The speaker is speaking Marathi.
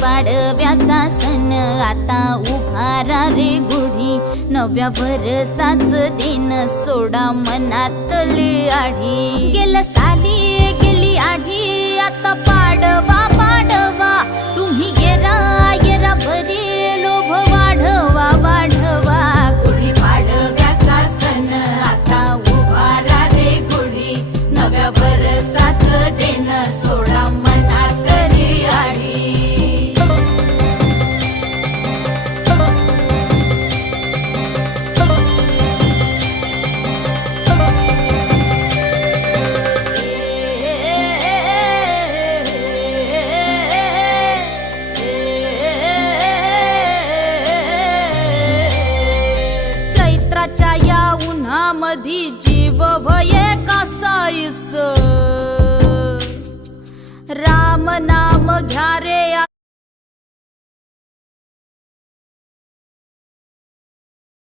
पाडव्याचा सण आता उभारा रे गुढी, नव्या वर्षाच दिन सोडा मनातली आढी। गेल्या साली गेली आढी, आता पाडवा पाडवा, तुम्ही येरा येरा बरी लोभ वाढवा वाढवा। गुढी पाडव्याचा सण आता उभारा रे गुढी, नव्या वर्षाच दिन सोडा मनातली आढी। चैत्राच्या या उन्हामधी